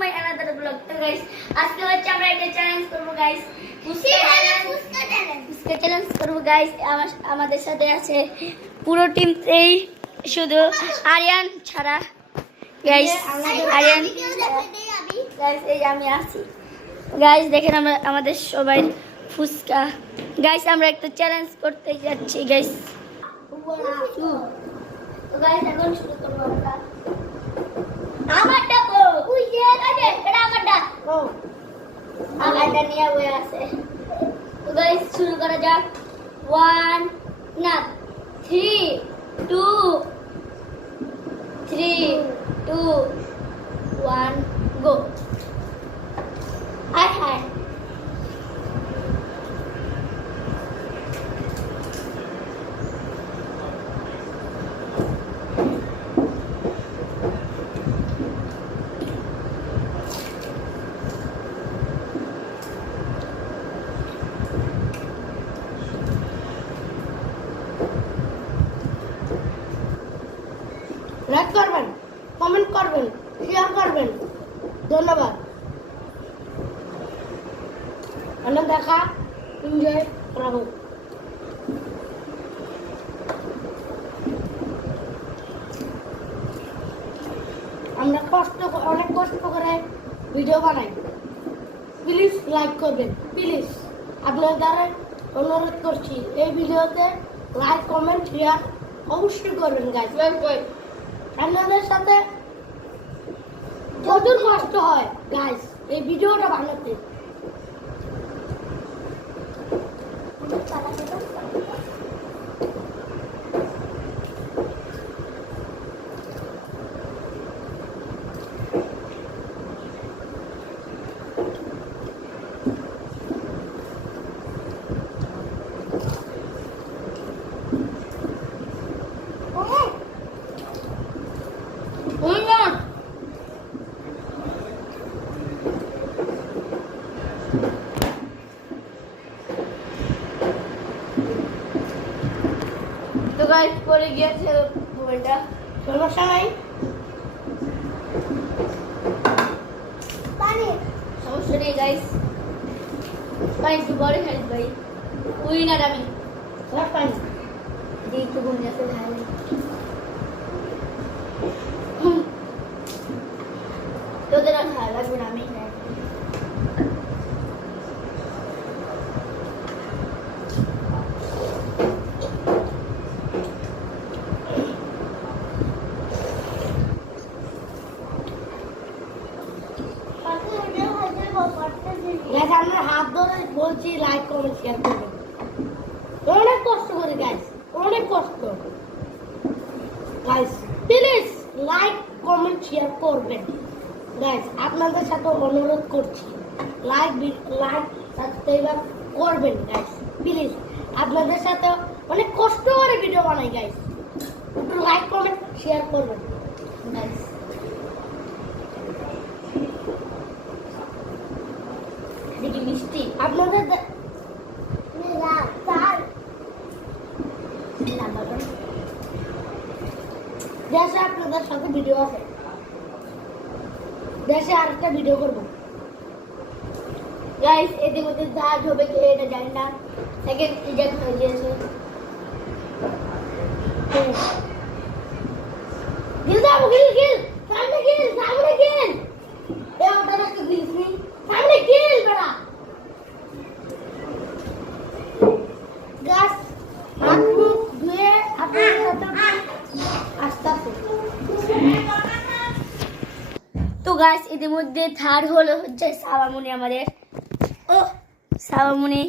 My another blog. তো guys আজকে হচ্ছে আমরা একটা চ্যালেঞ্জ করব গাইস, ফুচকা চ্যালেঞ্জ করব গাইস। আমাদের সাথে আছে পুরো টিম, এই শুধু আরিয়ান ছাড়া গাইস। আরিয়ান গাইস, এই আমি আছি গাইস। দেখেন আমরা আমাদের সবাই ফুচকা গাইস। আমরা একটা চ্যালেঞ্জ করতে যাচ্ছি গাইস। তো গাইস এখন শুরু করব আমরা। আমারটা কো ওই যে কাটে এটা আমারটা ও আমারটা নিয়ে বসে আছে। তো গাইস শুরু করা যাক। 1 না 3 2 1 গো। হাই হাই লাইক করবেন, কমেন্ট করবেন, শেয়ার করবেন। ধন্যবাদ। অনেক দেখা, এনজয় করা হোক। আমরা অনেক কষ্ট করে ভিডিও বানাই। প্লিজ লাইক করবেন, প্লিজ আপনার দ্বারা অনুরোধ করছি। এই ভিডিওতে লাইক, কমেন্ট, শেয়ার অবশ্যই করবেন গাইস। আপনাদের সাথে প্রচুর কষ্ট হয় গাইস এই ভিডিওটা বানাতে। তো গাইস পরে গিয়েছে মোবাইলটা, সমস্যা নাই, সমস্যা নেই গাইস। পানি একটু বড় খাই ভাই, উইনার আমি পানি দিয়ে একটু ঘুম যাচ্ছে ভাই। তোদের আর ভালো লাগবে না, আমি খাই। গাইস আমরা হাত ধরে বলছি লাইক, কমেন্ট, শেয়ার করবেন। অনেক কষ্ট করে গাইস, অনেক কষ্ট guys. Please like, comment, share করবেন গাইস। আপনাদের সাথে অনুরোধ করছি, লাইক সাবস্ক্রাইব করবেন গাইস। প্লিজ আপনাদের সাথে অনেক কষ্ট করে ভিডিও বানাই গাইস। একটু লাইক, কমেন্ট, শেয়ার করবেন গাইস। দেখি মিষ্টি আপনাদের দেশে আপনাদের সাথে ভিডিও আছে, দেশে আরেকটা ভিডিও করবো গাইস। এদের মধ্যে জাজ হবে কি এটা জানি না, সেকেন্ড রিজেক্ট হয়ে গিয়েছে। গিল দাও, গিল গিল সামনে গিল, সামনে গিল। এ ওটা রাখতে দিস নি, সামনে গিল বড়া গাছ। হাত মুখ ধুয়ে আপনার সাথে আস্তে আস্তে। তো গাইস এদের মধ্যে থার্ড হলো হচ্ছে সাবামনি আমাদের। ও সাবামনি